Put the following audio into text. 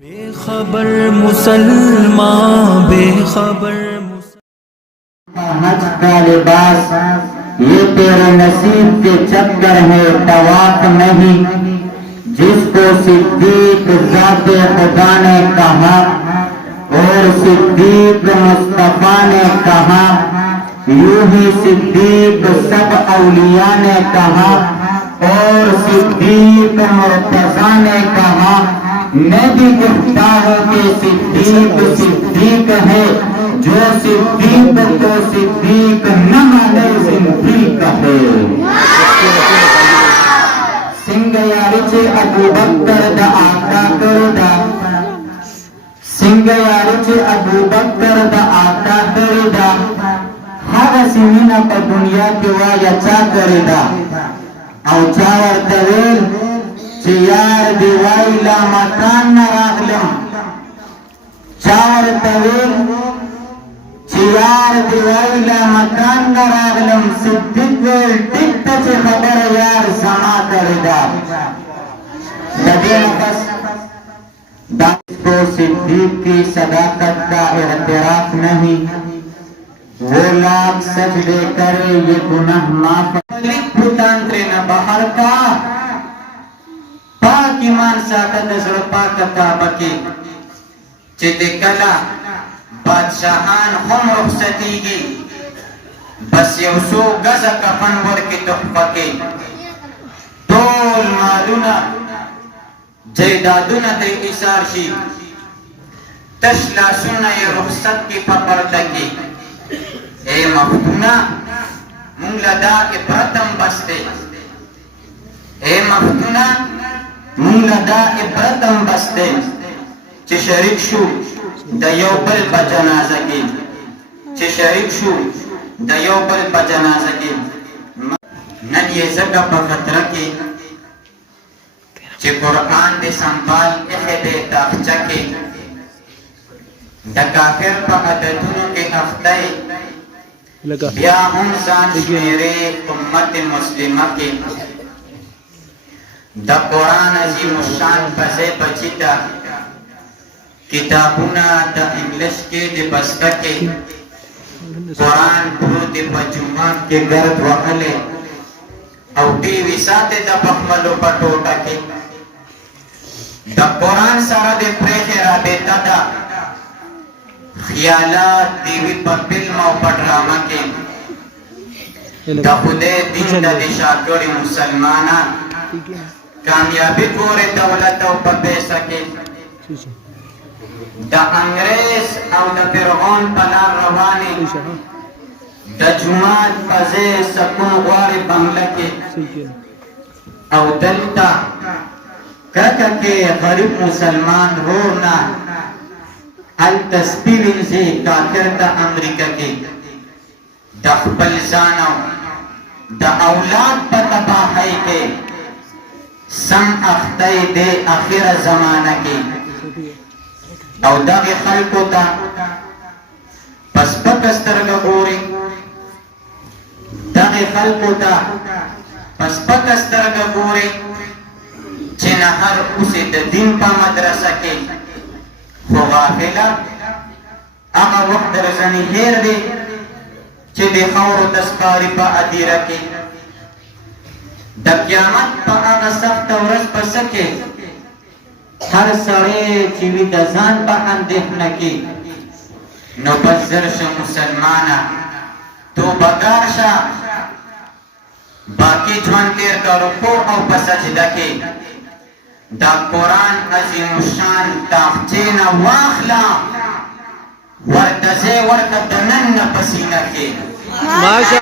बेखबर मुसलमान बेखबर हज का लिबास ये तेरे नसीब के चक्कर है तवाफ नहीं। जिसको सिद्दीक ज़ाते खुदा ने कहा और सिद्दीक मुस्तफा ने कहा, यूं ही सिद्दीक सब औलिया ने कहा और सिद्दीक मुर्तज़ा ने कहा। मैं भी कहता हूँ कि सिद्दीक सिद्दीक है, जो सिद्दीक को सिद्दीक न माने सिद्दीक है। सिंग यारिचे अबू बकर दा आका करदा, सिंग यारिचे अबू बकर दा आका करदा, हागा सिमीना पर दुनिया के वाया चा करदा औ चावर तवेल चियार दिवाईला मकान न रागलम चावर तवेल चियार दिवाईला मकान न रागलम सिद्दीक वेल टिक तचे खबर यार समा करदा नबी बस को सिद्दीक की सदाकत का इत्तराफ नहीं। वो लाख सजदे करे ये गुनाह माफ भूतांत्रे न बाहर का पाक ईमान साकत जड़ पाक काबके चिते कला बादशाहान हम रुखसतीगी बस यवसो गज कफन वर के तुहफके तोल मालूना जयदादुना दे इसारशी तशला सुना ये रुखसत की पकड़तकी ए मफ्तूना मुंगलदा के प्रथम बस्ते ए मफ्तूना मुंगलदा के प्रथम बस्ते चे शरीक शू दयोबल बजनाजा के चे शरीक शू दयोबल बजनाजा के नन ये जगह पर खतरा के चे कुरान दे संभाल के दे ताकचा के दकाफिर पर अददुनों के अफ्ताई या हम जान मेरे उम्मत मुस्लिमा के द कुरान अजीम शान पसे बचिता किताबुना द इंग्लिश के दे बस्ता के कुरान गुरु दे बजुमा के गर्द वहले और टीवी साथे द बखमलो पटोटा के द कुरान सारा दे प्रेखेरा बेता दा ख्यालात टीवी पर फिल्म और ड्रामा के द खुदे दिन द दिशाकोरी मुसलमाना कामयाबी कोरे दौलत और पैसा के द अंग्रेज और द फिरौन पलार रवानी द जुमात पजे सकून वारे बंगला के और दलता कका के गरीब मुसलमान रोना अल तस्बीर से काफिरता अमेरिका के दखबल जानो द औलाद पतबा है के सम अख्तई दे आखिर जमाना के और दगे खल्को ता पसपकस्तर गोरी दगे खल्को ता पसपकस्तर गोरी चिन्हर उसे द दिन पा मदरसा के गाफिला आगा वक्त रजनी हेर दे चे दे खौर दस्कारी पा अदीरा के द क़यामत पा आगा सख्त वरस पर सके हर सड़े चीवी दजान पा अंदेख नकी नो बज्जर श मुसलमाना तो बगार शा बाकी जवान तेर का रुको और पसजदा के दा कुरान अजीम शान ताक़चेना वाखला वर्तज़े वर्तदनन पसीना के